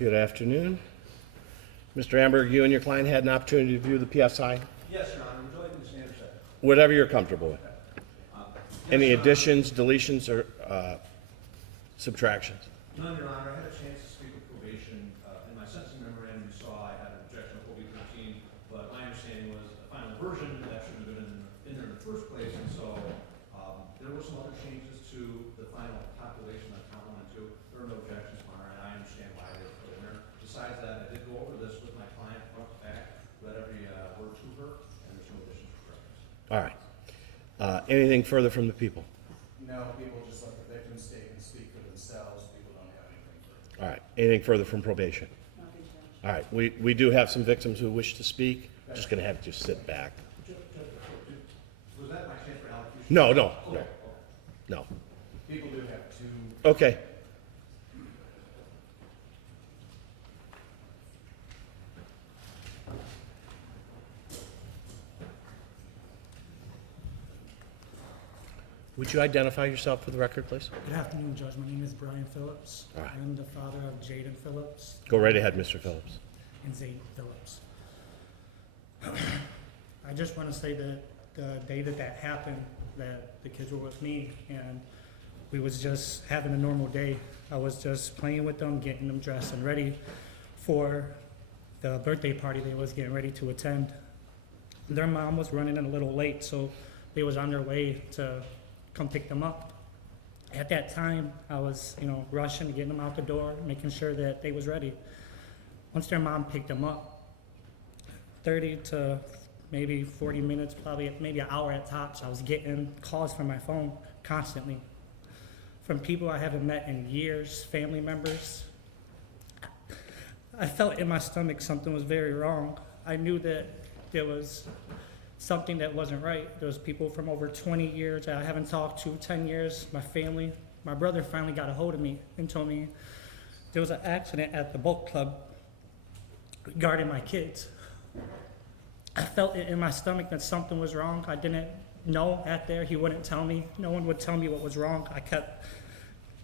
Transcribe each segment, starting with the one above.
Good afternoon. Mr. Amberg, you and your client had an opportunity to view the PSI? Yes, Your Honor. Would you like me to stand or sit? Whatever you're comfortable with. Any Your Honor. additions, deletions, or subtractions? None, Your Honor. I had a chance to speak with probation. In my sentencing memorandum, you saw I had an objection to OB 13, but my understanding was the final version that should have been in there in the first place, and so there were some other changes to the final calculation of count 1 and 2. There are no objections, Your Honor, and I understand why they were put in there. Besides that, I did go over this with my client front to back, read every word to her, and there's no additions or subtractions. All right. Anything further from the people? No, people just let the victims speak for themselves. People don't have anything further. All right. Anything further from probation? All right. We do have some victims who wish to speak. Just going to have to just sit back. Was that my chance for allocution? No, no, Okay. no, no. People do have two. Okay. Would you identify yourself for the record, please? Good afternoon, Judge. My name is Brian Phillips. All right. I am the father of Jaden Phillips Go right ahead, Mr. Phillips. and Zane Phillips. I just want to say that the day that happened, that the kids were with me, and we was just having a normal day. I was just playing with them, getting them dressed and ready for the birthday party they was getting ready to attend. Their mom was running in a little late, so they was on their way to come pick them up. At that time, I was, rushing to get them out the door, making sure that they was ready. Once their mom picked them up, 30 to maybe 40 minutes, probably maybe an hour at tops, I was getting calls from my phone constantly from people I haven't met in years, family members. I felt in my stomach something was very wrong. I knew that there was something that wasn't right. There was people from over 20 years that I haven't talked to, 10 years, my family. My brother finally got a hold of me and told me there was an accident at the boat club regarding my kids. I felt it in my stomach that something was wrong. I didn't know at there. He wouldn't tell me. No one would tell me what was wrong.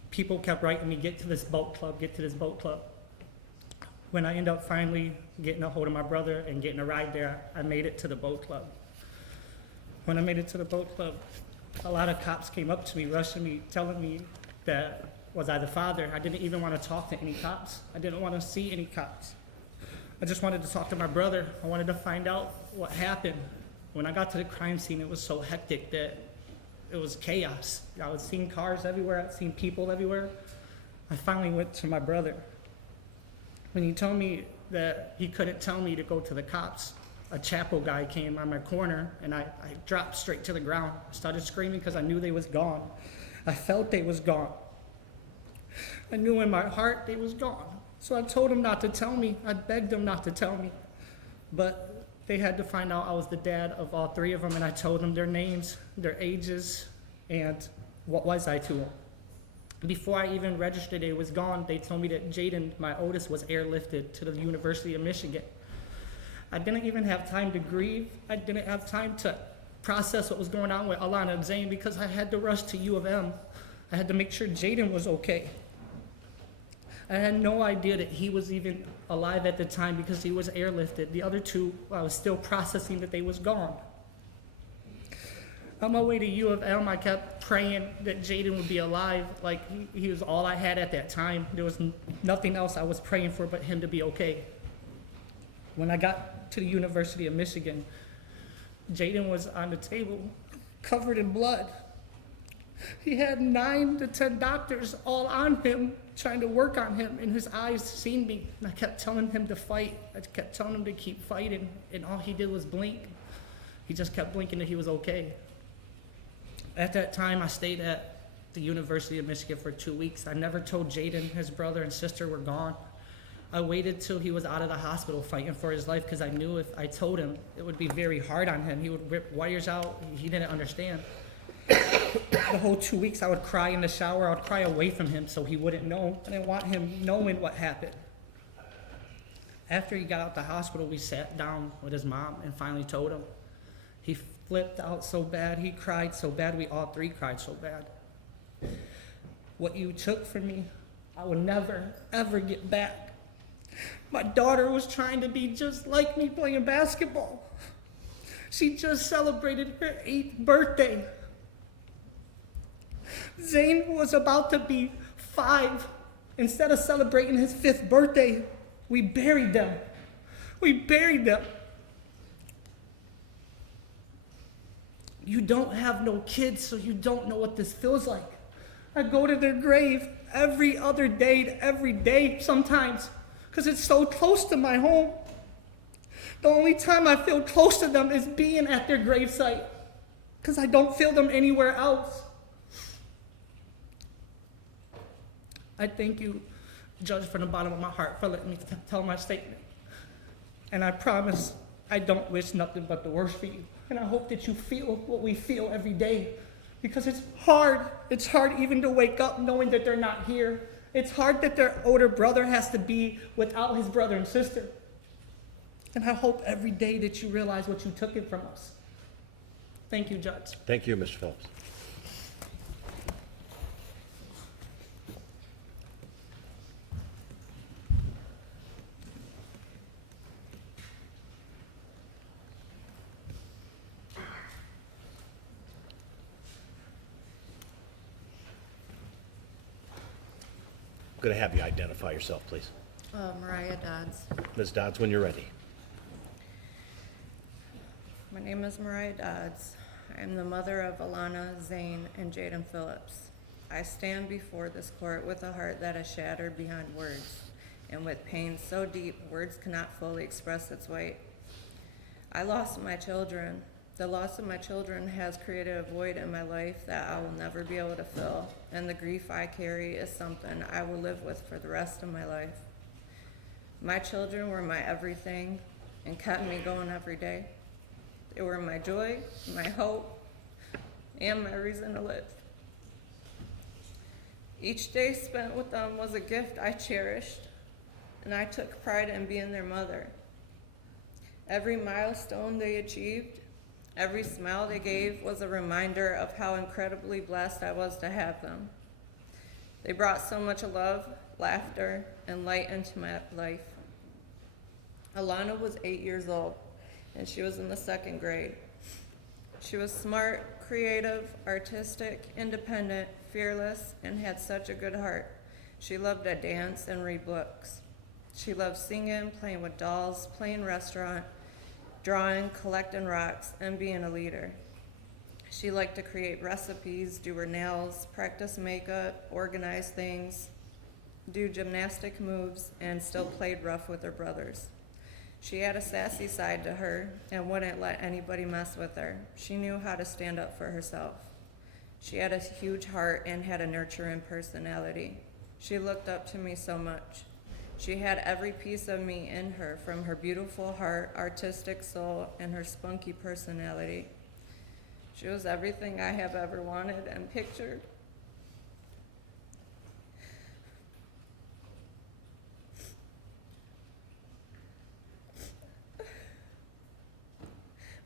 People kept writing me, get to this boat club, get to this boat club. When I ended up finally getting a hold of my brother and getting a ride there, I made it to the boat club. When I made it to the boat club, a lot of cops came up to me, rushing me, telling me that was I the father. I didn't even want to talk to any cops. I didn't want to see any cops. I just wanted to talk to my brother. I wanted to find out what happened. When I got to the crime scene, it was so hectic that it was chaos. I was seeing cars everywhere. I was seeing people everywhere. I finally went to my brother. When he told me that he couldn't tell me to go to the cops, a chapel guy came on my corner, and I dropped straight to the ground. I started screaming because I knew they was gone. I felt they was gone. I knew in my heart they was gone. So I told him not to tell me. I begged them not to tell me. But they had to find out I was the dad of all three of them, and I told them their names, their ages, and what was I to them. Before I even registered it was gone, they told me that Jaden, my oldest, was airlifted to the University of Michigan. I didn't even have time to grieve. I didn't have time to process what was going on with Alana and Zane because I had to rush to U of M. I had to make sure Jaden was okay. I had no idea that he was even alive at the time because he was airlifted. The other two, I was still processing that they was gone. On my way to U of M, I kept praying that Jaden would be alive. Like, he was all I had at that time. There was nothing else I was praying for but him to be okay. When I got to the University of Michigan, Jaden was on the table, covered in blood. He had 9 to 10 doctors all on him, trying to work on him, and his eyes seen me. And I kept telling him to fight. I kept telling him to keep fighting, and all he did was blink. He just kept blinking that he was okay. At that time, I stayed at the University of Michigan for 2 weeks. I never told Jaden his brother and sister were gone. I waited till he was out of the hospital fighting for his life because I knew if I told him, it would be very hard on him. He would rip wires out. He didn't understand. The whole 2 weeks, I would cry in the shower. I would cry away from him so he wouldn't know. I didn't want him knowing what happened. After he got out the hospital, we sat down with his mom and finally told him. He flipped out so bad. He cried so bad. We all three cried so bad. What you took from me, I will never, ever get back. My daughter was trying to be just like me playing basketball. She just celebrated her 8th birthday. Zane was about to be 5. Instead of celebrating his 5th birthday, we buried them. We buried them. You don't have no kids, so you don't know what this feels like. I go to their grave every other day, every day sometimes, because it's so close to my home. The only time I feel close to them is being at their gravesite, because I don't feel them anywhere else. I thank you, Judge, from the bottom of my heart for letting me tell my statement. And I promise I don't wish nothing but the worst for you. And I hope that you feel what we feel every day, because it's hard. It's hard even to wake up knowing that they're not here. It's hard that their older brother has to be without his brother and sister. And I hope every day that you realize what you took it from us. Thank you, Judge. Thank you, Mr. Phillips. I'm going to have you identify yourself, please. Mariah Dodds. Ms. Dodds, when you're ready. My name is Mariah Dodds. I am the mother of Alana, Zane, and Jaden Phillips. I stand before this court with a heart that is shattered beyond words, and with pain so deep words cannot fully express its weight. I lost my children. The loss of my children has created a void in my life that I will never be able to fill, and the grief I carry is something I will live with for the rest of my life. My children were my everything and kept me going every day. They were my joy, my hope, and my reason to live. Each day spent with them was a gift I cherished, and I took pride in being their mother. Every milestone they achieved, every smile they gave was a reminder of how incredibly blessed I was to have them. They brought so much love, laughter, and light into my life. Alana was 8 years old, and she was in the 2nd grade. She was smart, creative, artistic, independent, fearless, and had such a good heart. She loved to dance and read books. She loved singing, playing with dolls, playing restaurant, drawing, collecting rocks, and being a leader. She liked to create recipes, do her nails, practice makeup, organize things, do gymnastic moves, and still played rough with her brothers. She had a sassy side to her and wouldn't let anybody mess with her. She knew how to stand up for herself. She had a huge heart and had a nurturing personality. She looked up to me so much. She had every piece of me in her, from her beautiful heart, artistic soul, and her spunky personality. She was everything I have ever wanted and pictured.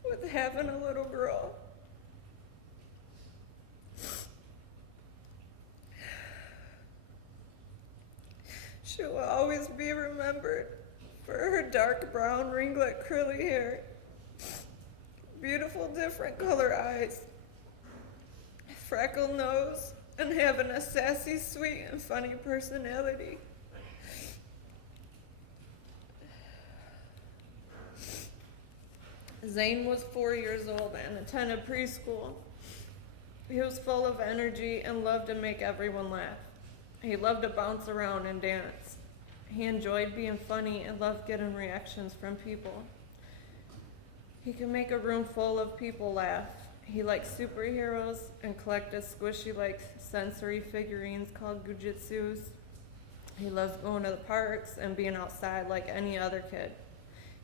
With having a little girl. She will always be remembered for her dark brown ringlet curly hair, beautiful different color eyes, freckled nose, and having a sassy, sweet, and funny personality. Zane was 4 years old and attended preschool. He was full of energy and loved to make everyone laugh. He loved to bounce around and dance. He enjoyed being funny and loved getting reactions from people. He could make a room full of people laugh. He liked superheroes and collected squishy-like sensory figurines called gujitsus. He loved going to the parks and being outside like any other kid.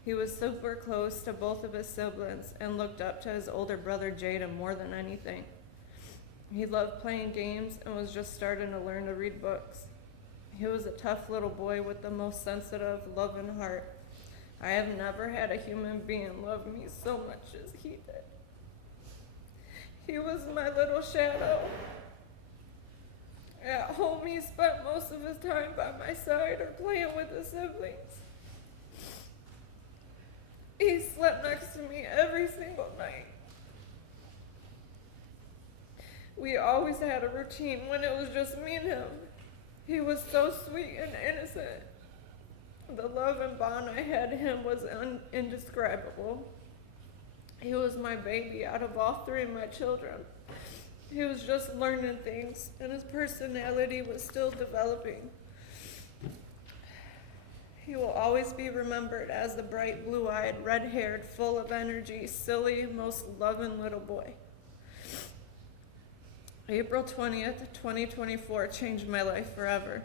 He was super close to both of his siblings and looked up to his older brother Jaden more than anything. He loved playing games and was just starting to learn to read books. He was a tough little boy with the most sensitive, loving heart. I have never had a human being love me so much as he did. He was my little shadow. At home, he spent most of his time by my side or playing with his siblings. He slept next to me every single night. We always had a routine when it was just me and him. He was so sweet and innocent. The love and bond I had to him was indescribable. He was my baby out of all three of my children. He was just learning things, and his personality was still developing. He will always be remembered as the bright, blue-eyed, red-haired, full of energy, silly, most loving little boy. April 20th, 2024 changed my life forever.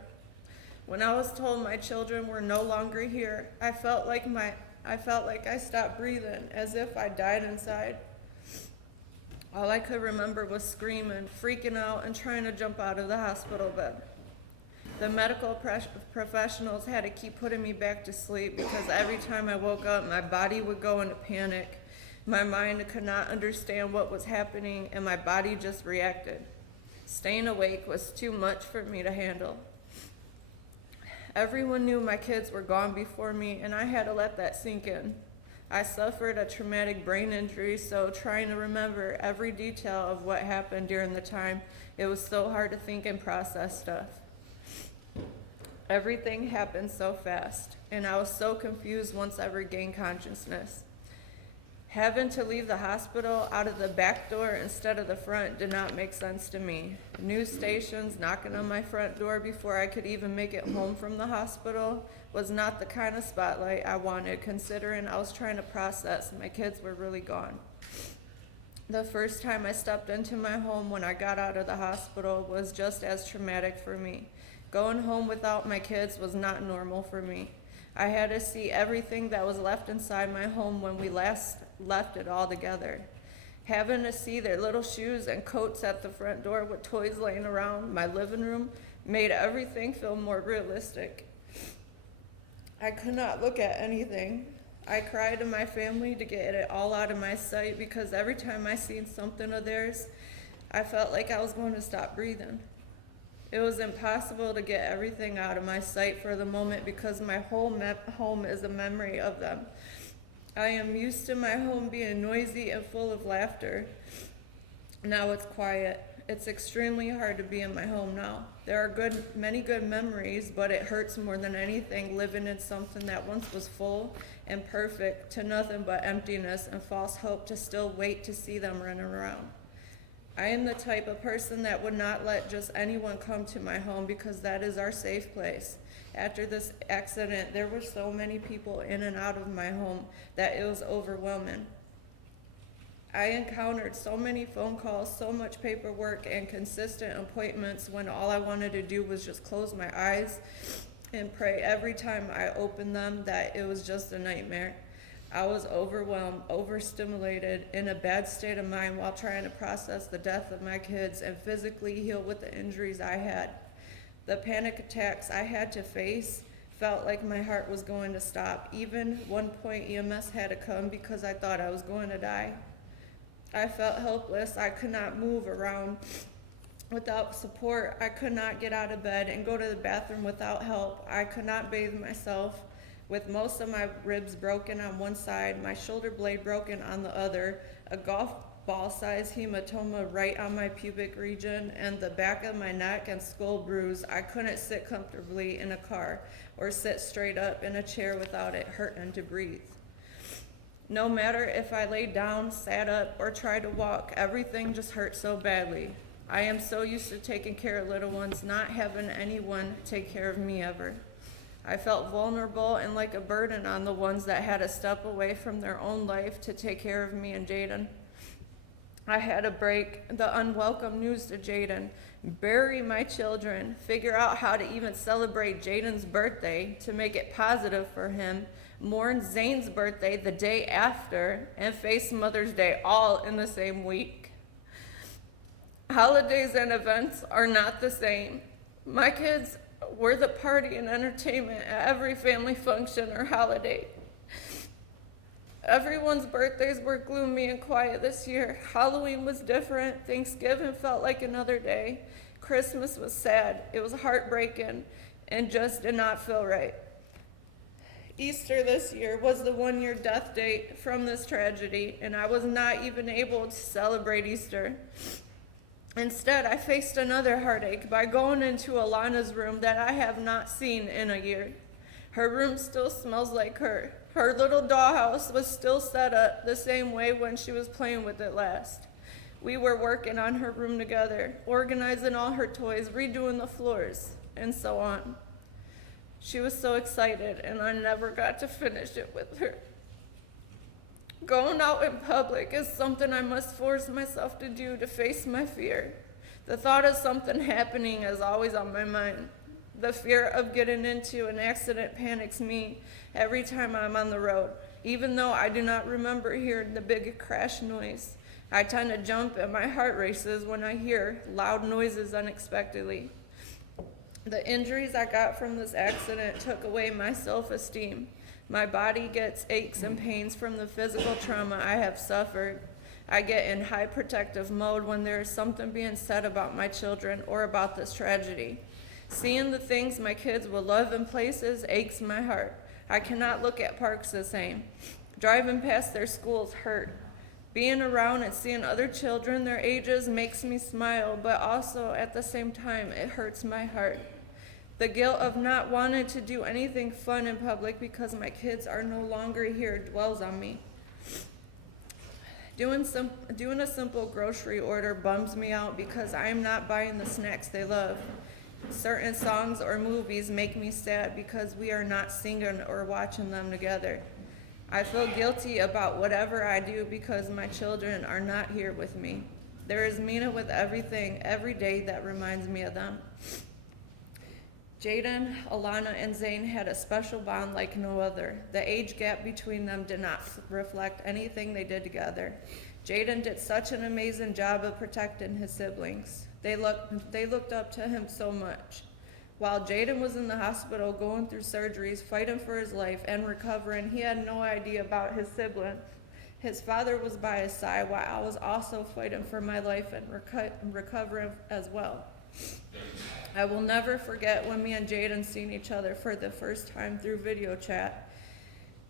When I was told my children were no longer here, I felt like I stopped breathing, as if I died inside. All I could remember was screaming, freaking out, and trying to jump out of the hospital bed. The medical professionals had to keep putting me back to sleep because every time I woke up, my body would go into panic. My mind could not understand what was happening, and my body just reacted. Staying awake was too much for me to handle. Everyone knew my kids were gone before me, and I had to let that sink in. I suffered a traumatic brain injury, so trying to remember every detail of what happened during the time, it was so hard to think and process stuff. Everything happened so fast, and I was so confused once I regained consciousness. Having to leave the hospital out of the back door instead of the front did not make sense to me. News stations knocking on my front door before I could even make it home from the hospital was not the kind of spotlight I wanted, considering I was trying to process my kids were really gone. The first time I stepped into my home when I got out of the hospital was just as traumatic for me. Going home without my kids was not normal for me. I had to see everything that was left inside my home when we last left it all together. Having to see their little shoes and coats at the front door with toys laying around my living room made everything feel more realistic. I could not look at anything. I cried to my family to get it all out of my sight because every time I seen something of theirs, I felt like I was going to stop breathing. It was impossible to get everything out of my sight for the moment because my whole home is a memory of them. I am used to my home being noisy and full of laughter. Now it's quiet. It's extremely hard to be in my home now. There are many good memories, but it hurts more than anything living in something that once was full and perfect to nothing but emptiness and false hope to still wait to see them running around. I am the type of person that would not let just anyone come to my home because that is our safe place. After this accident, there were so many people in and out of my home that it was overwhelming. I encountered so many phone calls, so much paperwork, and consistent appointments when all I wanted to do was just close my eyes and pray every time I opened them that it was just a nightmare. I was overwhelmed, overstimulated, in a bad state of mind while trying to process the death of my kids and physically heal with the injuries I had. The panic attacks I had to face felt like my heart was going to stop. Even one point EMS had to come because I thought I was going to die. I felt helpless. I could not move around without support. I could not get out of bed and go to the bathroom without help. I could not bathe myself. With most of my ribs broken on one side, my shoulder blade broken on the other, a golf ball-sized hematoma right on my pubic region, and the back of my neck and skull bruised, I couldn't sit comfortably in a car or sit straight up in a chair without it hurting to breathe. No matter if I laid down, sat up, or tried to walk, everything just hurt so badly. I am so used to taking care of little ones, not having anyone take care of me ever. I felt vulnerable and like a burden on the ones that had to step away from their own life to take care of me and Jaden. I had to break the unwelcome news to Jaden, bury my children, figure out how to even celebrate Jaden's birthday to make it positive for him, mourn Zane's birthday the day after, and face Mother's Day all in the same week. Holidays and events are not the same. My kids were the party and entertainment at every family function or holiday. Everyone's birthdays were gloomy and quiet this year. Halloween was different. Thanksgiving felt like another day. Christmas was sad, it was heartbreaking, and just did not feel right. Easter this year was the 1-year death date from this tragedy, and I was not even able to celebrate Easter. Instead, I faced another heartache by going into Alana's room that I have not seen in a year. Her room still smells like her. Her little dollhouse was still set up the same way when she was playing with it last. We were working on her room together, organizing all her toys, redoing the floors, and so on. She was so excited, and I never got to finish it with her. Going out in public is something I must force myself to do to face my fear. The thought of something happening is always on my mind. The fear of getting into an accident panics me every time I'm on the road. Even though I do not remember hearing the big crash noise, I tend to jump and my heart races when I hear loud noises unexpectedly. The injuries I got from this accident took away my self-esteem. My body gets aches and pains from the physical trauma I have suffered. I get in high protective mode when there is something being said about my children or about this tragedy. Seeing the things my kids will love in places aches my heart. I cannot look at parks the same. Driving past their schools hurt. Being around and seeing other children their ages makes me smile, but also at the same time it hurts my heart. The guilt of not wanting to do anything fun in public because my kids are no longer here dwells on me. Doing a simple grocery order bums me out because I am not buying the snacks they love. Certain songs or movies make me sad because we are not singing or watching them together. I feel guilty about whatever I do because my children are not here with me. There is meaning with everything every day that reminds me of them. Jaden, Alana, and Zane had a special bond like no other. The age gap between them did not reflect anything they did together. Jaden did such an amazing job of protecting his siblings. They looked up to him so much. While Jaden was in the hospital going through surgeries, fighting for his life, and recovering, he had no idea about his siblings. His father was by his side while I was also fighting for my life and recovering as well. I will never forget when me and Jaden seen each other for the first time through video chat.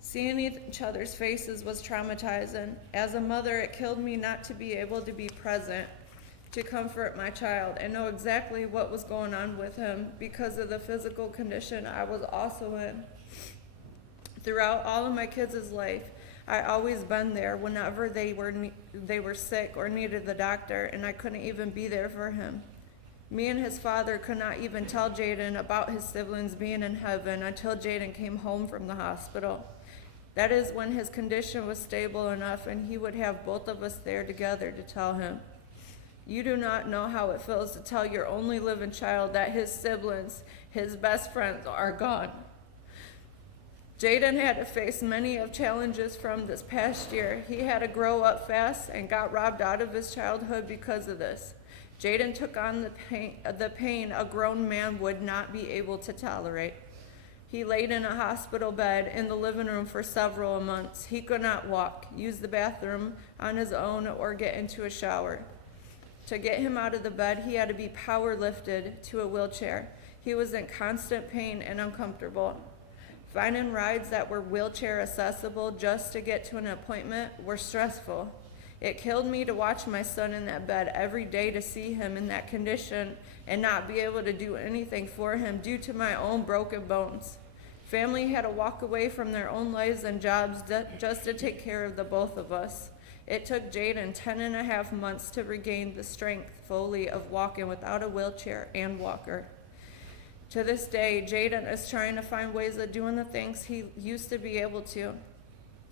Seeing each other's faces was traumatizing. As a mother, it killed me not to be able to be present to comfort my child and know exactly what was going on with him because of the physical condition I was also in. Throughout all of my kids' life, I always been there whenever they were sick or needed the doctor, and I couldn't even be there for him. Me and his father could not even tell Jaden about his siblings being in heaven until Jaden came home from the hospital. That is when his condition was stable enough and he would have both of us there together to tell him. You do not know how it feels to tell your only living child that his siblings, his best friends, are gone. Jaden had to face many of challenges from this past year. He had to grow up fast and got robbed out of his childhood because of this. Jaden took on the pain a grown man would not be able to tolerate. He laid in a hospital bed in the living room for several months. He could not walk, use the bathroom on his own, or get into a shower. To get him out of the bed, he had to be power lifted to a wheelchair. He was in constant pain and uncomfortable. Finding rides that were wheelchair accessible just to get to an appointment were stressful. It killed me to watch my son in that bed every day, to see him in that condition and not be able to do anything for him due to my own broken bones. Family had to walk away from their own lives and jobs just to take care of the both of us. It took Jaden 10.5 months to regain the strength fully of walking without a wheelchair and walker. To this day, Jaden is trying to find ways of doing the things he used to be able to.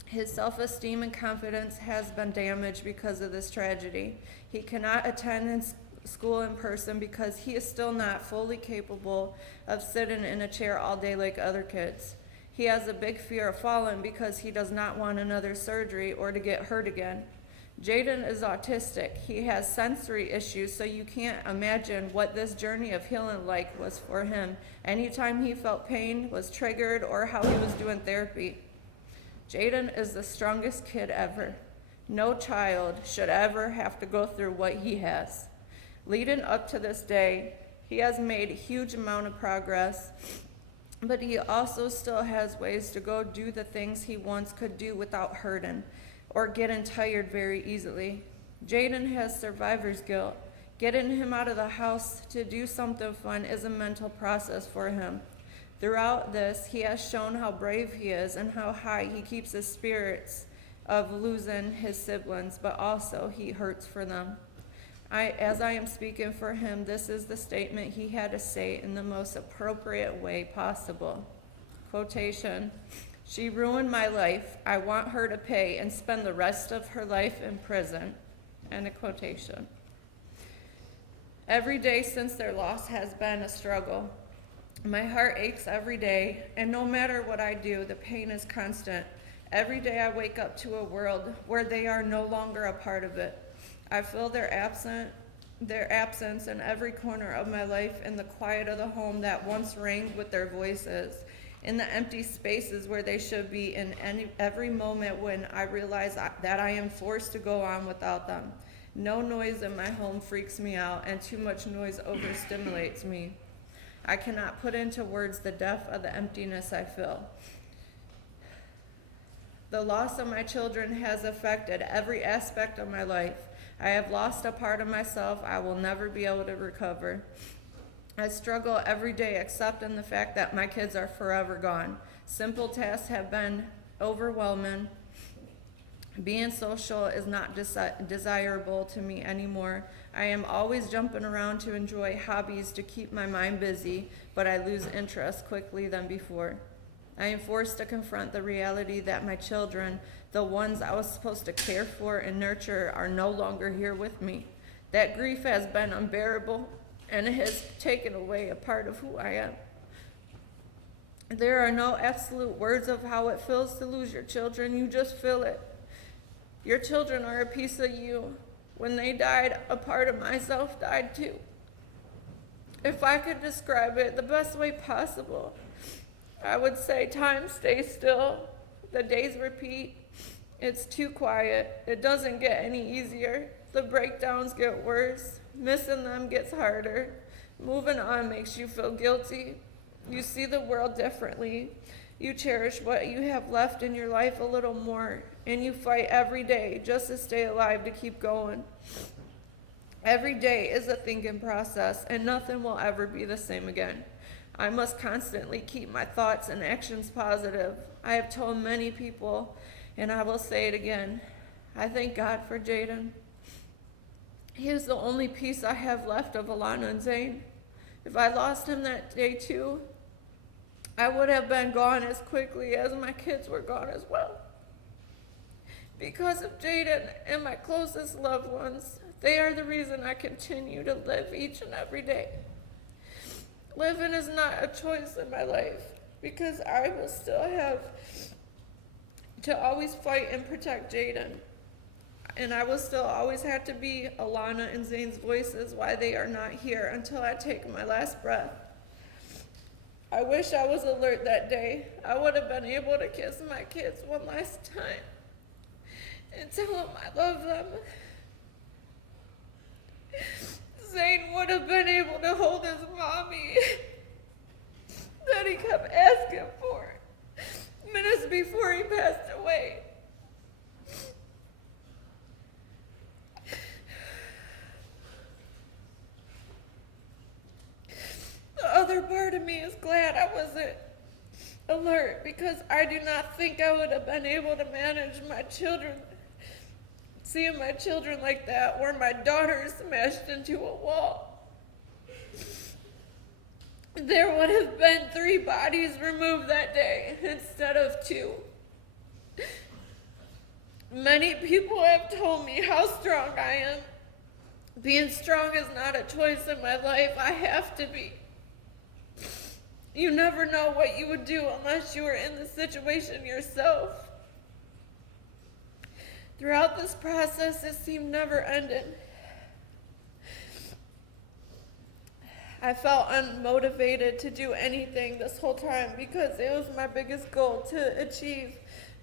His self-esteem and confidence has been damaged because of this tragedy. He cannot attend school in person because he is still not fully capable of sitting in a chair all day like other kids. He has a big fear of falling because he does not want another surgery or to get hurt again. Jaden is autistic. He has sensory issues, so you can't imagine what this journey of healing was for him. Anytime he felt pain, was triggered, or how he was doing therapy. Jaden is the strongest kid ever. No child should ever have to go through what he has. Leading up to this day, he has made a huge amount of progress, but he also still has ways to go do the things he once could do without hurting or getting tired very easily. Jaden has survivor's guilt. Getting him out of the house to do something fun is a mental process for him. Throughout this, he has shown how brave he is and how high he keeps his spirits of losing his siblings, but also he hurts for them. As I am speaking for him, this is the statement he had to say in the most appropriate way possible. Quotation, "She ruined my life. I want her to pay and spend the rest of her life in prison." End of quotation. Every day since their loss has been a struggle. My heart aches every day, and no matter what I do, the pain is constant. Every day I wake up to a world where they are no longer a part of it. I feel their absence in every corner of my life, in the quiet of the home that once rang with their voices, in the empty spaces where they should be, in every moment when I realize that I am forced to go on without them. No noise in my home freaks me out, and too much noise overstimulates me. I cannot put into words the depth of the emptiness I feel. The loss of my children has affected every aspect of my life. I have lost a part of myself I will never be able to recover. I struggle every day accepting the fact that my kids are forever gone. Simple tasks have been overwhelming. Being social is not desirable to me anymore. I am always jumping around to enjoy hobbies to keep my mind busy, but I lose interest quickly than before. I am forced to confront the reality that my children, the ones I was supposed to care for and nurture, are no longer here with me. That grief has been unbearable, and it has taken away a part of who I am. There are no absolute words of how it feels to lose your children. You just feel it. Your children are a piece of you. When they died, a part of myself died too. If I could describe it the best way possible, I would say time stays still. The days repeat. It's too quiet. It doesn't get any easier. The breakdowns get worse. Missing them gets harder. Moving on makes you feel guilty. You see the world differently. You cherish what you have left in your life a little more, and you fight every day just to stay alive, to keep going. Every day is a thinking process, and nothing will ever be the same again. I must constantly keep my thoughts and actions positive. I have told many people, and I will say it again, I thank God for Jaden. He is the only piece I have left of Alana and Zane. If I lost him that day too, I would have been gone as quickly as my kids were gone as well. Because of Jaden and my closest loved ones, they are the reason I continue to live each and every day. Living is not a choice in my life, because I will still have to always fight and protect Jaden. And I will still always have to be Alana and Zane's voices while they are not here, until I take my last breath. I wish I was alert that day. I would have been able to kiss my kids one last time and tell them I love them. Zane would have been able to hold his mommy that he kept asking for minutes before he passed away. The other part of me is glad I wasn't alert, because I do not think I would have been able to manage my children, seeing my children like that, where my daughter smashed into a wall. There would have been 3 bodies removed that day instead of 2. Many people have told me how strong I am. Being strong is not a choice in my life. I have to be. You never know what you would do unless you were in the situation yourself. Throughout this process, it seemed never ending. I felt unmotivated to do anything this whole time, because it was my biggest goal to achieve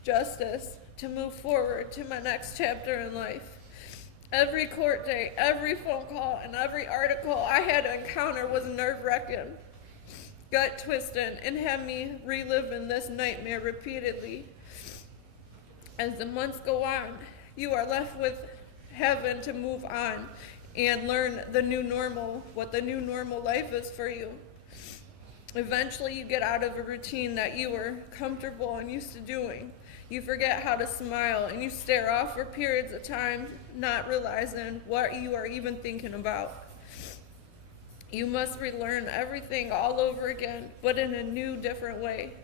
justice, to move forward to my next chapter in life. Every court date, every phone call, and every article I had to encounter was nerve-wracking, gut-twisting, and had me reliving this nightmare repeatedly. As the months go on, you are left with having to move on and learn the new normal, what the new normal life is for you. Eventually, you get out of a routine that you were comfortable and used to doing. You forget how to smile, and you stare off for periods of time, not realizing what you are even thinking about. You must relearn everything all over again, but in a new, different way.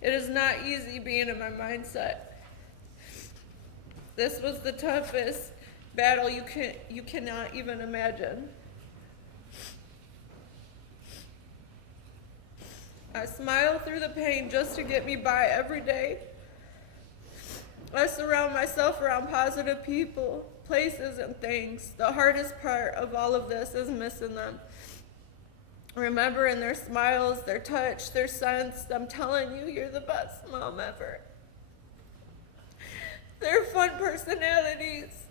It is not easy being in my mindset. This was the toughest battle you cannot even imagine. I smile through the pain just to get me by every day. I surround myself around positive people, places, and things. The hardest part of all of this is missing them. Remembering their smiles, their touch, their scents, them telling you you're the best mom ever. Their fun personalities.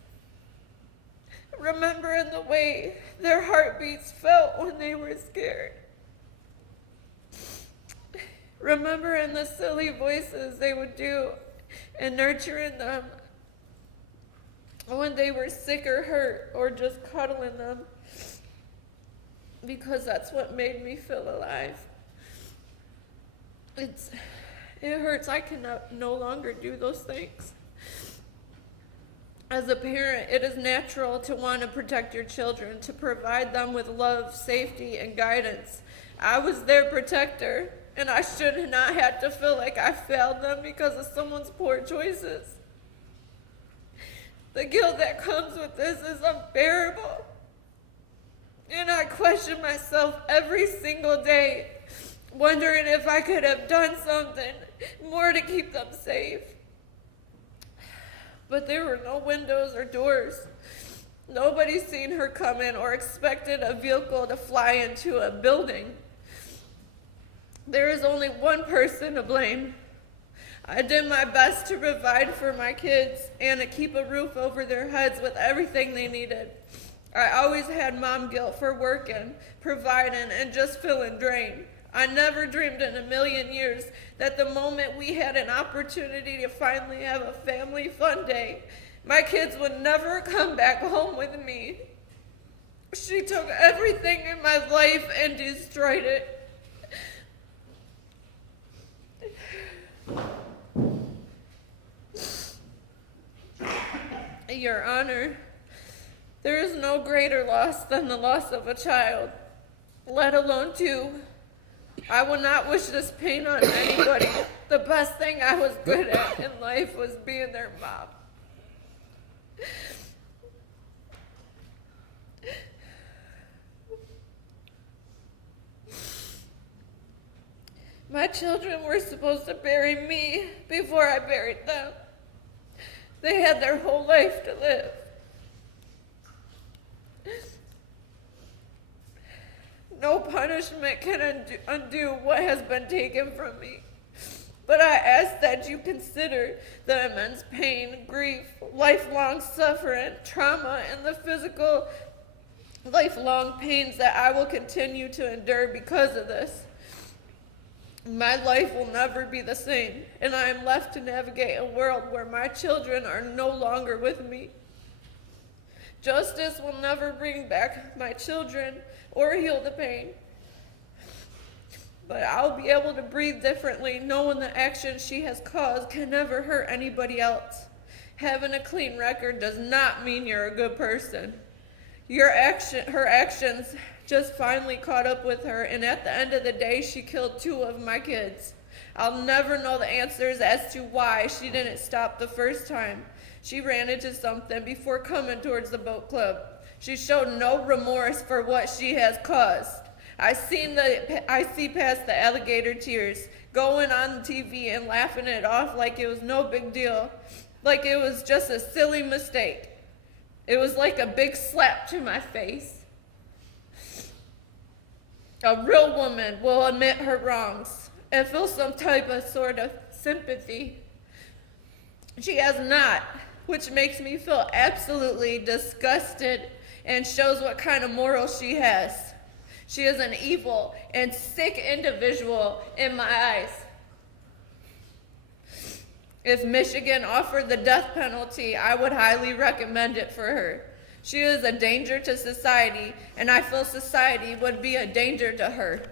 Remembering the way their heartbeats felt when they were scared. Remembering the silly voices they would do and nurturing them when they were sick or hurt, or just cuddling them, because that's what made me feel alive. It hurts. I can no longer do those things. As a parent, it is natural to want to protect your children, to provide them with love, safety, and guidance. I was their protector, and I should not have to feel like I failed them because of someone's poor choices. The guilt that comes with this is unbearable. And I question myself every single day, wondering if I could have done something more to keep them safe. But there were no windows or doors. Nobody seen her come in or expected a vehicle to fly into a building. There is only one person to blame. I did my best to provide for my kids and to keep a roof over their heads with everything they needed. I always had mom guilt for working, providing, and just feeling drained. I never dreamed in a million years that the moment we had an opportunity to finally have a family fun day, my kids would never come back home with me. She took everything in my life and destroyed it. Your Honor, there is no greater loss than the loss of a child, let alone two. I will not wish this pain on anybody. The best thing I was good at in life was being their mom. My children were supposed to bury me before I buried them. They had their whole life to live. No punishment can undo what has been taken from me. But I ask that you consider the immense pain, grief, lifelong suffering, trauma, and the physical lifelong pains that I will continue to endure because of this. My life will never be the same, and I am left to navigate a world where my children are no longer with me. Justice will never bring back my children or heal the pain. But I'll be able to breathe differently, knowing the actions she has caused can never hurt anybody else. Having a clean record does not mean you're a good person. Her actions just finally caught up with her, and at the end of the day, she killed two of my kids. I'll never know the answers as to why she didn't stop the first time she ran into something before coming towards the boat club. She showed no remorse for what she has caused. I see past the alligator tears, going on TV and laughing it off like it was no big deal, like it was just a silly mistake. It was like a big slap to my face. A real woman will admit her wrongs and feel some type of sort of sympathy. She has not. which makes me feel absolutely disgusted and shows what kind of morals she has. She is an evil and sick individual in my eyes. If Michigan offered the death penalty, I would highly recommend it for her. She is a danger to society, and I feel society would be a danger to her.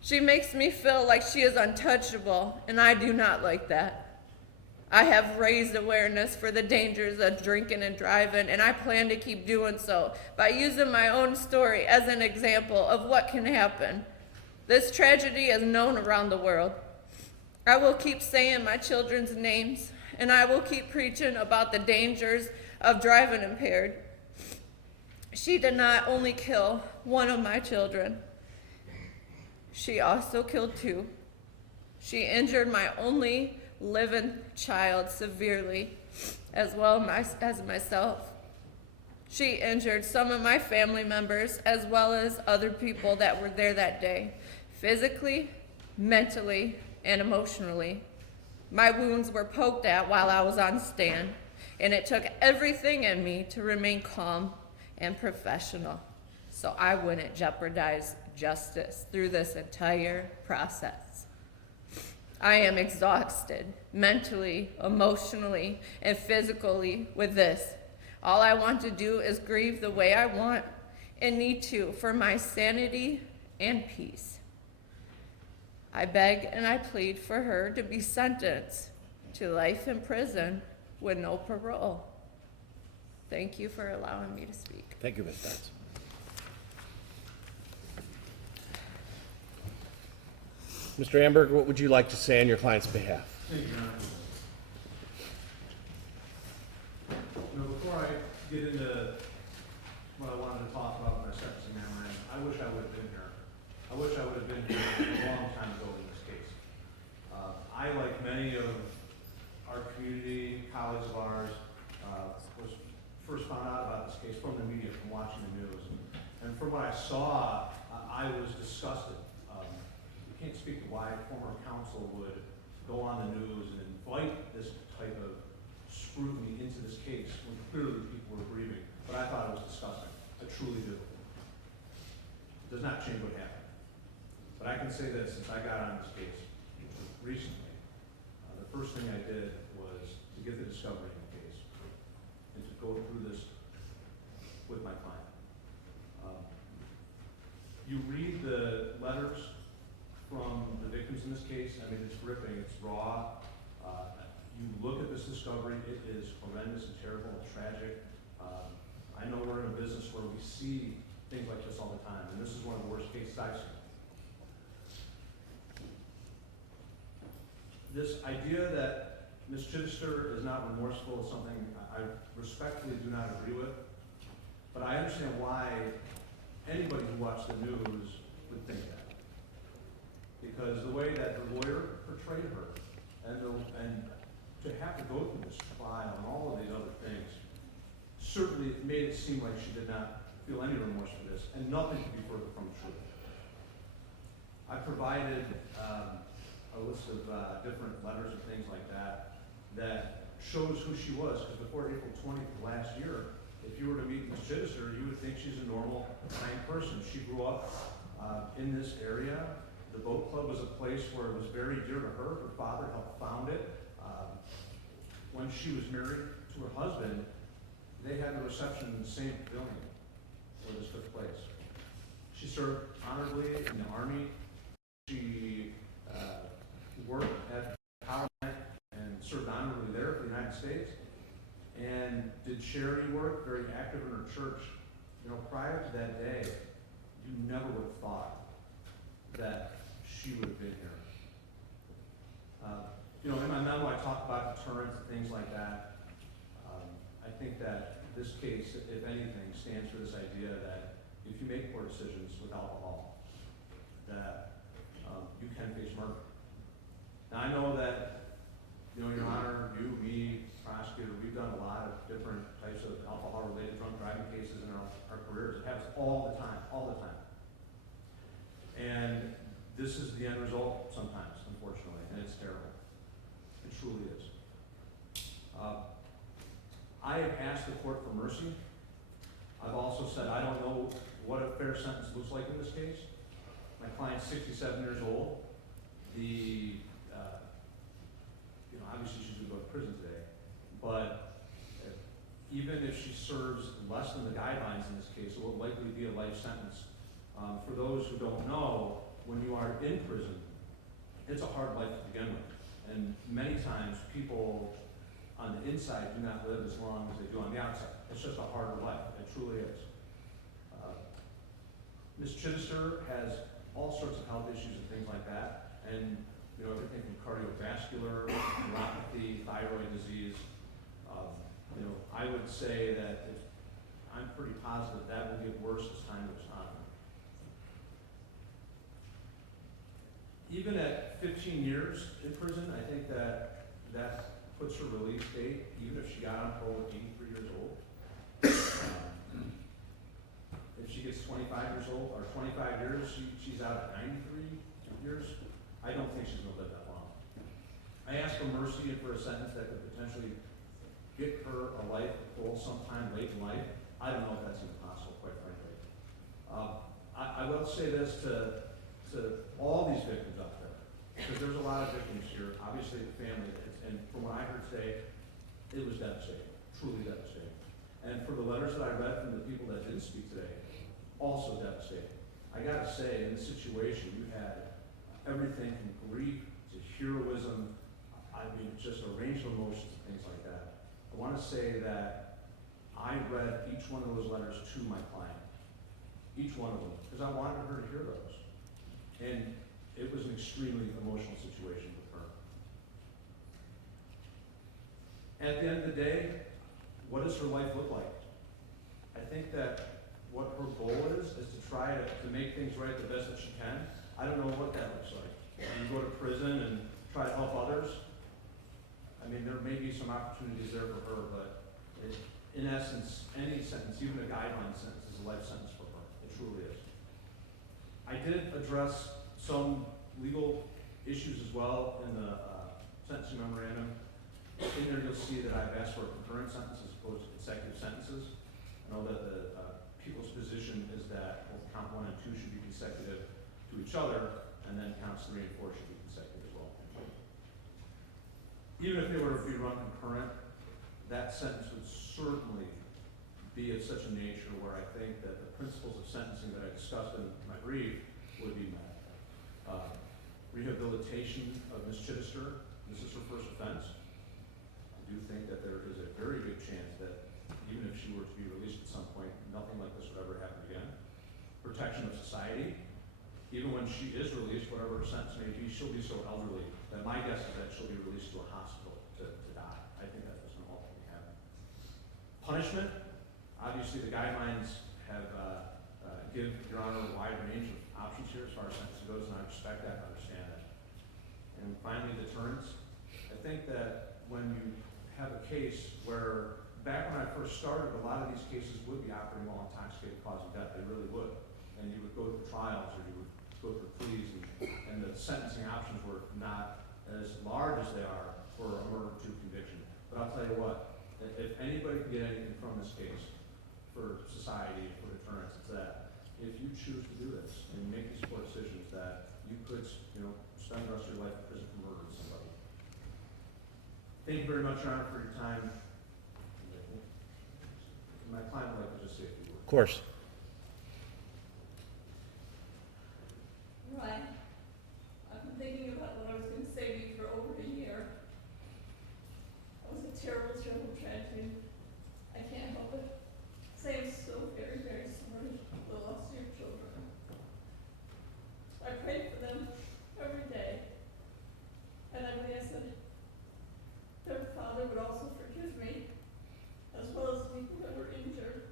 She makes me feel like she is untouchable, and I do not like that. I have raised awareness for the dangers of drinking and driving, and I plan to keep doing so by using my own story as an example of what can happen. This tragedy is known around the world. I will keep saying my children's names, and I will keep preaching about the dangers of driving impaired. She did not only kill one of my children, she also killed two. She injured my only living child severely, as well as myself. She injured some of my family members, as well as other people that were there that day, physically, mentally, and emotionally. My wounds were poked at while I was on stand, and it took everything in me to remain calm and professional, so I wouldn't jeopardize justice through this entire process. I am exhausted, mentally, emotionally, and physically with this. All I want to do is grieve the way I want and need to for my sanity and peace. I beg and I plead for her to be sentenced to life in prison with no parole. Thank you for allowing me to speak. Thank you, Ms. Dodds. Mr. Amberg, what would you like to say on your client's behalf? Thank you, Your Honor. Before I get into what I wanted to talk about in my sentencing memorandum, I wish I would have been here. I wish I would have been here a long time ago in this case. I, like many of our community, colleagues of ours, was first found out about this case from the media, from watching the news. And from what I saw, I was disgusted. You can't speak to why former counsel would go on the news and invite this type of scrutiny into this case when clearly people were grieving. But I thought it was disgusting. I truly do. It does not change what happened. But I can say that since I got on this case recently, the first thing I did was to get the discovery in the case and to go through this with my client. You read the letters from the victims in this case. I mean, it's ripping, it's raw. You look at this discovery, it is horrendous and terrible and tragic. I know we're in a business where we see things like this all the time, and this is one of the worst cases I've seen. This idea that Ms. Chidester is not remorseful is something I respectfully do not agree with, but I understand why anybody who watched the news would think that. Because the way that the lawyer portrayed her, and to have to go through this trial and all of these other things, certainly made it seem like she did not feel any remorse for this, and nothing could be further from the truth. I provided a list of different letters and things like that that shows who she was, because before April 20th of last year, if you were to meet Ms. Chidester, you would think she's a normal, kind person. She grew up in this area. The boat club was a place where it was very dear to her. Her father helped found it. When she was married to her husband, they had the reception in the same building where this took place. She served honorably in the Army. She worked at power plant and served honorably there for the United States, and did charity work, very active in her church. You know, prior to that day, you never would have thought that she would have been here. You know, in my memo, I talk about deterrence and things like that. I think that this case, if anything, stands for this idea that if you make poor decisions with alcohol, that you can face murder. Now, I know that, you know, Your Honor, you, me, prosecutor, we've done a lot of different types of alcohol-related drunk driving cases in our careers. It happens all the time, all the time. And this is the end result sometimes, unfortunately, and it's terrible. It truly is. have asked the court for mercy. I've also said I don't know what a fair sentence looks like in this case. My client's 67 years old. Obviously she's going to go to prison today, but even if she serves less than the guidelines in this case, it will likely be a life sentence. For those who don't know, when you are in prison, it's a hard life to begin with. And many times people on the inside do not live as long as they do on the outside. It's just a harder life. It truly is. Ms. Chidester has all sorts of health issues and things like that. And everything from cardiovascular, neuropathy, thyroid disease. I would say that I'm pretty positive that will get worse as time goes on. Even at 15 years in prison, I think that puts her release date, even if she got on parole at 83 years old. If she gets 25 years old, or 25 years, she's out at 93 years. I don't think she's going to live that long. I asked for mercy and for a sentence that could potentially get her a life full sometime late in life. I don't know if that's even possible, quite frankly. I will say this to all these victims out there, because there's a lot of victims here, obviously the family, and from what I heard today, it was devastating, truly devastating. And for the letters that I read from the people that didn't speak today, also devastating. I gotta say, in this situation, you had everything from grief to heroism, just a range of emotions and things like that. I want to say that I read each one of those letters to my client, each one of them, because I wanted her to hear those. And it was an extremely emotional situation with her. At the end of the day, what does her life look like? I think that what her goal is to try to make things right the best that she can. I don't know what that looks like. You go to prison and try to help others. There may be some opportunities there for her, but in essence, any sentence, even a guideline sentence, is a life sentence for her. It truly is. I did address some legal issues as well in the sentencing memorandum. In there, you'll see that I've asked for a concurrent sentence as opposed to consecutive sentences. I know that the people's position is that both count 1 and 2 should be consecutive to each other, and then counts 3 and 4 should be consecutive as well. Even if they were to be run concurrent, that sentence would certainly be of such a nature where I think that the principles of sentencing that I discussed in my brief would be met. Rehabilitation of Ms. Chidester, this is her first offense. I do think that there is a very good chance that even if she were to be released at some point, nothing like this would ever happen again. Protection of society. Even when she is released, whatever her sentence may be, she'll be so elderly that my guess is that she'll be released to a hospital to die. I think that's what's going to ultimately happen. Punishment. Obviously, the guidelines have give Your Honor a wide range of options here as far as sentencing goes, and I respect that and understand that. And finally, deterrence. I think that when you have a case where, back when I first started, a lot of these cases would be operating while intoxicated, causing death. They really would. And you would go through trials, or you would go through pleas, and the sentencing options were not as large as they are for a murder to conviction. But I'll tell you what, if anybody can get anything from this case for society and for deterrence, it's that if you choose to do this and make these poor decisions, that you could, spend the rest of your life in prison for murdering somebody. Thank you very much, Your Honor, for your time. My client would like to just say a few words. Of course. Ryan, I've been thinking about what I was going to say to you for over a year. It was a terrible, terrible tragedy. I can't help it. Say I'm so very, very sorry for the loss of your children. I prayed for them every day. And I would ask that their father would also forgive me, as well as the people that were injured.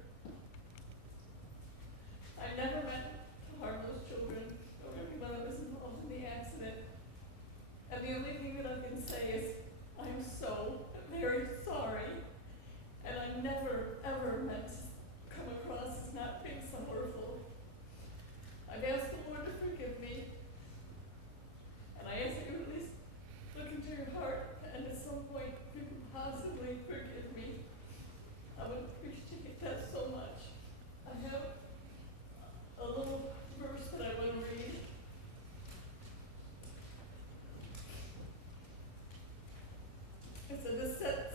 It said, the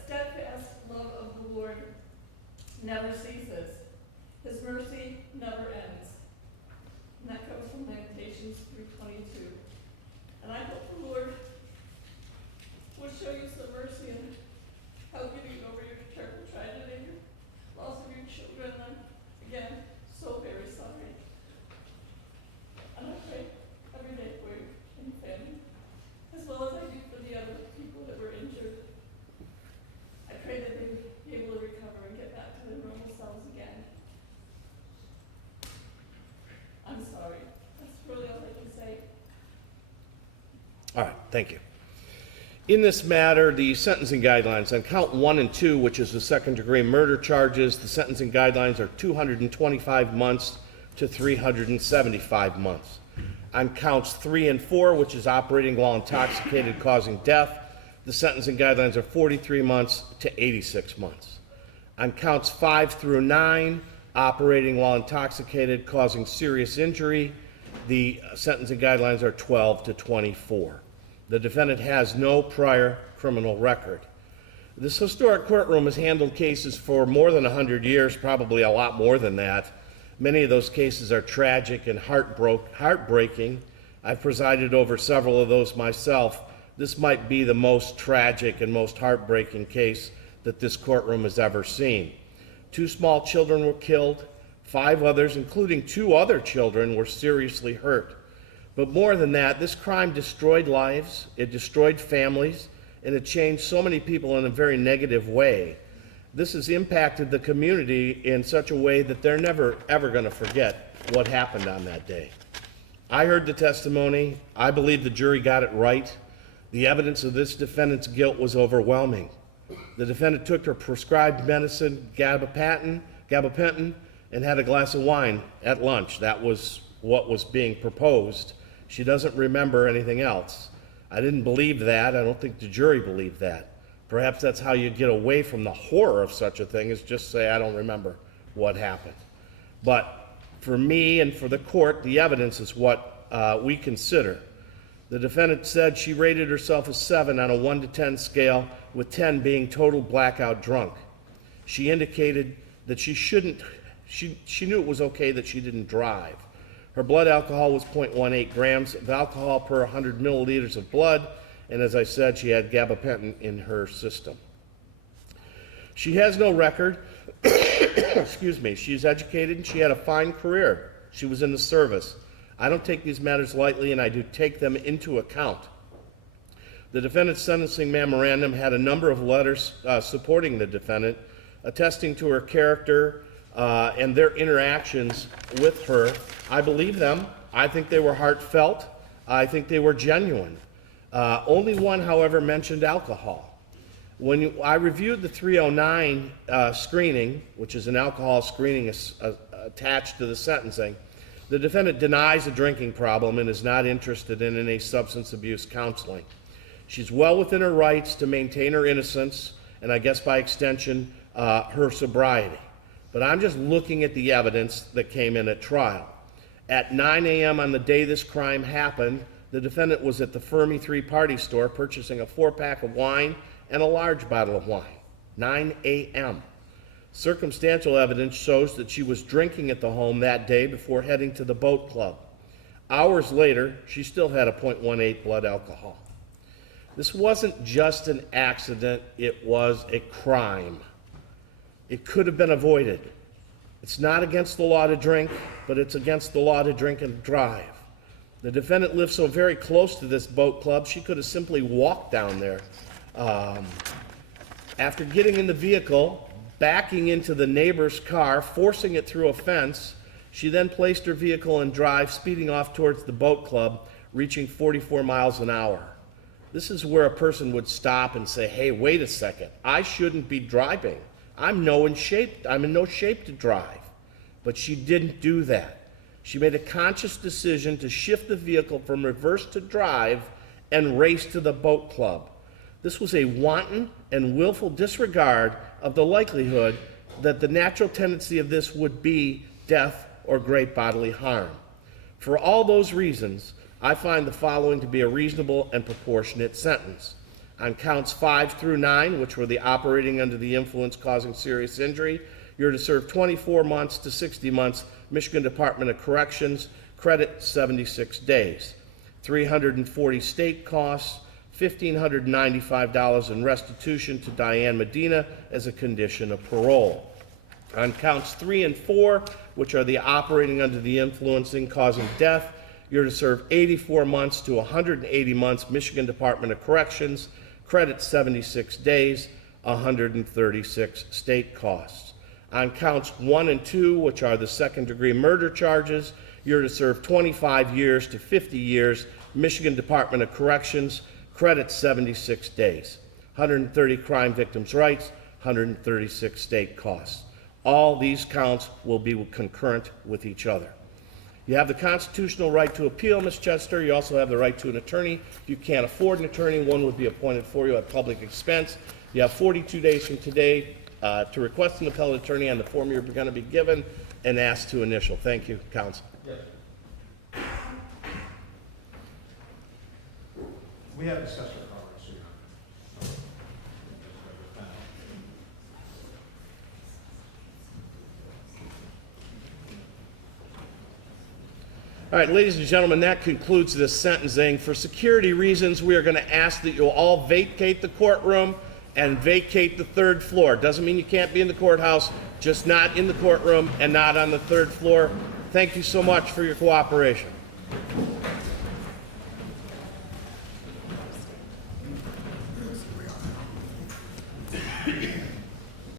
steadfast love of the Lord never ceases. His mercy never ends. And that comes from Lamentations 3:22. And I hope the Lord will show you some mercy and help you to get over your terrible tragedy, your loss of your children. I'm, again, so very sorry. And I pray every day for you and your family, as well as I do for the other people that were injured. I pray that they will be able to recover and get back to their normal selves again. I'm sorry. That's really all I can say. All right, thank you. In this matter, the sentencing guidelines on count 1 and 2, which is the second-degree murder charges, the sentencing guidelines are 225 months to 375 months. On counts 3 and 4, which is operating while intoxicated causing death, the sentencing guidelines are 43 months to 86 months. On counts 5 through 9, operating while intoxicated causing serious injury, the sentencing guidelines are 12 to 24. The defendant has no prior criminal record. This historic courtroom has handled cases for more than 100 years, probably a lot more than that. Many of those cases are tragic and heartbreaking. I've presided over several of those myself. This might be the most tragic and most heartbreaking case that this courtroom has ever seen. 2 small children were killed. 5 others, including 2 other children, were seriously hurt. But more than that, this crime destroyed lives, it destroyed families, and it changed so many people in a very negative way. This has impacted the community in such a way that they're never, ever going to forget what happened on that day. I heard the testimony. I believe the jury got it right. The evidence of this defendant's guilt was overwhelming. The defendant took her prescribed medicine, gabapentin, and had a glass of wine at lunch. That was what was being proposed. She doesn't remember anything else. I didn't believe that. I don't think the jury believed that. Perhaps that's how you get away from the horror of such a thing, is just say, I don't remember what happened. But for me and for the court, the evidence is what we consider. The defendant said she rated herself a 7 on a 1 to 10 scale, with 10 being total blackout drunk. She indicated that she knew it was okay that she didn't drive. Her blood alcohol was 0.18 grams of alcohol per 100 milliliters of blood, and as I said, she had gabapentin in her system. She has no record. Excuse me. She's educated and she had a fine career. She was in the service. I don't take these matters lightly, and I do take them into account. The defendant's sentencing memorandum had a number of letters supporting the defendant, attesting to her character and their interactions with her. I believe them. I think they were heartfelt. I think they were genuine. Only one, however, mentioned alcohol. When I reviewed the 309 screening, which is an alcohol screening attached to the sentencing, the defendant denies a drinking problem and is not interested in any substance abuse counseling. She's well within her rights to maintain her innocence, and I guess by extension, her sobriety. But I'm just looking at the evidence that came in at trial. At 9 a.m. on the day this crime happened, the defendant was at the Fermi 3 Party Store purchasing a 4-pack of wine and a large bottle of wine. 9 a.m. Circumstantial evidence shows that she was drinking at the home that day before heading to the boat club. Hours later, she still had a 0.18 blood alcohol. This wasn't just an accident, it was a crime. It could have been avoided. It's not against the law to drink, but it's against the law to drink and drive. The defendant lived so very close to this boat club, she could have simply walked down there. After getting in the vehicle, backing into the neighbor's car, forcing it through a fence, she then placed her vehicle in drive, speeding off towards the boat club, reaching 44 miles an hour. This is where a person would stop and say, hey, wait a second, I shouldn't be driving. I'm in no shape to drive. But she didn't do that. She made a conscious decision to shift the vehicle from reverse to drive and race to the boat club. This was a wanton and willful disregard of the likelihood that the natural tendency of this would be death or great bodily harm. For all those reasons, I find the following to be a reasonable and proportionate sentence. On counts 5 through 9, which were the operating under the influence causing serious injury, you're to serve 24 months to 60 months, Michigan Department of Corrections, credit 76 days. 340 state costs, $1,595 in restitution to Diane Medina as a condition of parole. On counts 3 and 4, which are the operating under the influencing causing death, you're to serve 84 months to 180 months, Michigan Department of Corrections, credit 76 days, 136 state costs. On counts 1 and 2, which are the second-degree murder charges, you're to serve 25 years to 50 years, Michigan Department of Corrections, credit 76 days. 130 crime victims' rights, 136 state costs. All these counts will be concurrent with each other. You have the constitutional right to appeal, Ms. Chester. You also have the right to an attorney. If you can't afford an attorney, one would be appointed for you at public expense. You have 42 days from today to request an appellate attorney on the form you're going to be given and asked to initial. Thank you, counsel. Yes. We have discussed our comments here. All right, ladies and gentlemen, that concludes this sentencing. For security reasons, we are going to ask that you'll all vacate the courtroom and vacate the third floor. Doesn't mean you can't be in the courthouse, just not in the courtroom and not on the third floor. Thank you so much for your cooperation.